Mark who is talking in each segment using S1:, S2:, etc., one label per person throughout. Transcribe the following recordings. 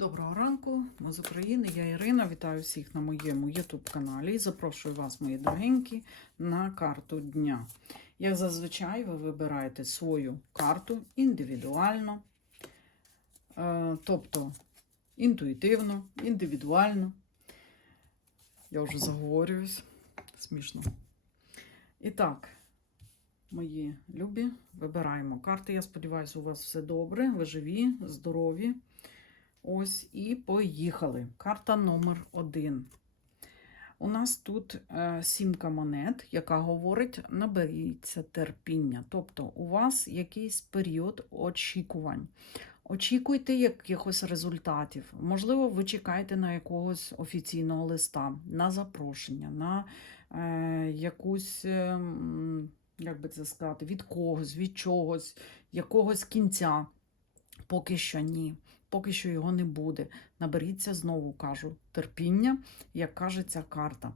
S1: Доброго ранку, ми з України. Я Ірина. Вітаю всіх на моєму YouTube каналі і запрошую вас, мої дорогенькі, на карту дня. Як зазвичай, ви вибираєте свою карту індивідуально, е, тобто інтуїтивно, індивідуально. Я вже заговорююсь. Смішно. І так, мої любі, вибираємо карти. Я сподіваюся, у вас все добре, ви живі, здорові. Ось і поїхали. Карта номер один. У нас тут е, сімка монет, яка говорить: наберіться терпіння. Тобто, у вас якийсь період очікувань. Очікуйте якихось результатів. Можливо, ви чекаєте на якогось офіційного листа, на запрошення, на е, якусь, е, як би це сказати, від когось, від чогось, якогось кінця. Поки що ні поки що його не буде. Наберіться знову, кажу, терпіння, як каже ця карта.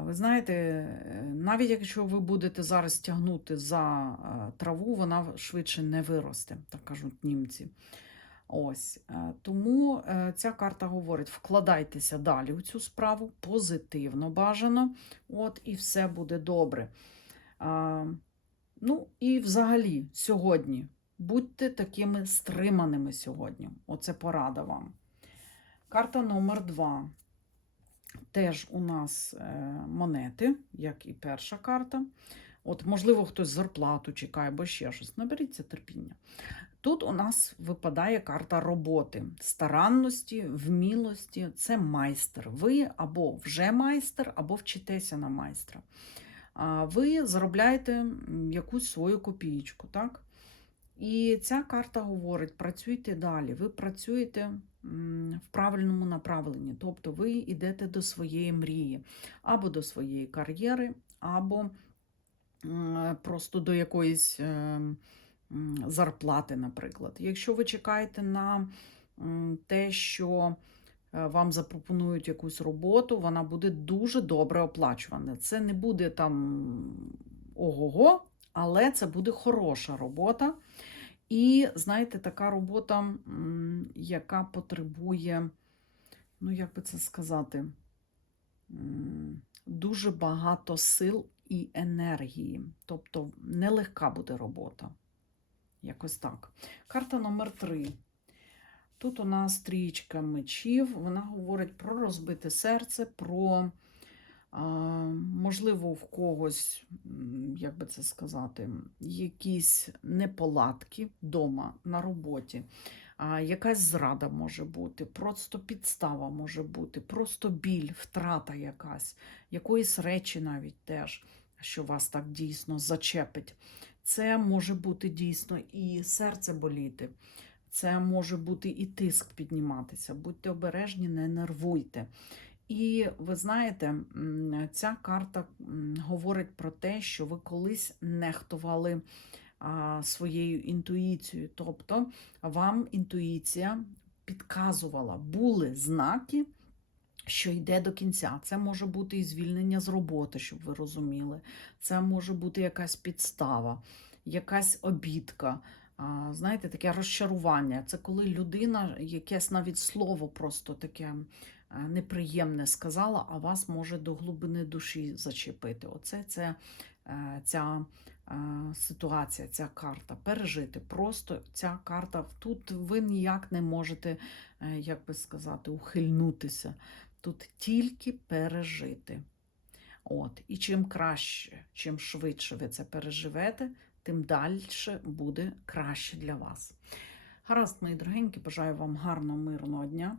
S1: Ви знаєте, е, навіть якщо ви будете зараз тягнути за е, траву, вона швидше не виросте, так кажуть німці. Ось е, Тому ця карта говорить: вкладайтеся далі у цю справу, позитивно бажано, от, і все буде добре. Ну, і взагалі, сьогодні Будьте такими стриманими сьогодні. Оце порада вам. Карта номер два. Теж у нас е, монети, як і перша карта. От, Можливо, хтось зарплату чекає, або ще щось. Наберіться терпіння. Тут у нас випадає карта роботи, старанності, вмілості це майстер. Ви або вже майстер, або вчитеся на майстра. Ви заробляєте якусь свою копійку. так? І ця карта говорить: працюйте далі, ви працюєте в правильному направленні, тобто ви йдете до своєї мрії, або до своєї кар'єри, або просто до якоїсь е, зарплати, наприклад. Якщо ви чекаєте на те, що е, вам запропонують якусь роботу, вона буде дуже добре оплачувана. Це не буде там ого-го, але це буде хороша робота. І, знаєте, така робота, яка потребує, ну, як би це сказати, дуже багато сил і енергії. Тобто нелегка буде робота. Якось так. Карта номер три. Тут у нас трієчка мечів, вона говорить про розбите серце, про Можливо, в когось, як би це сказати, якісь неполадки вдома на роботі, якась зрада може бути, просто підстава може бути, просто біль, втрата якась, якоїсь речі навіть теж, що вас так дійсно зачепить. Це може бути дійсно і серце боліти. Це може бути і тиск підніматися. Будьте обережні, не нервуйте. І ви знаєте, ця карта говорить про те, що ви колись нехтували своєю інтуїцією. Тобто вам інтуїція підказувала, були знаки. Що йде до кінця. Це може бути і звільнення з роботи, щоб ви розуміли. Це може бути якась підстава, якась обідка. Знаєте, таке розчарування. Це коли людина, якесь навіть слово просто таке неприємне сказала, а вас може до глибини душі зачепити. Оце це, е, ця е, ситуація, ця карта. Пережити. Просто ця карта тут ви ніяк не можете, як би сказати, ухильнутися. Тут тільки пережити. От. І чим краще, чим швидше ви це переживете, тим далі буде краще для вас. Гаразд, мої дорогенькі, бажаю вам гарного, мирного дня.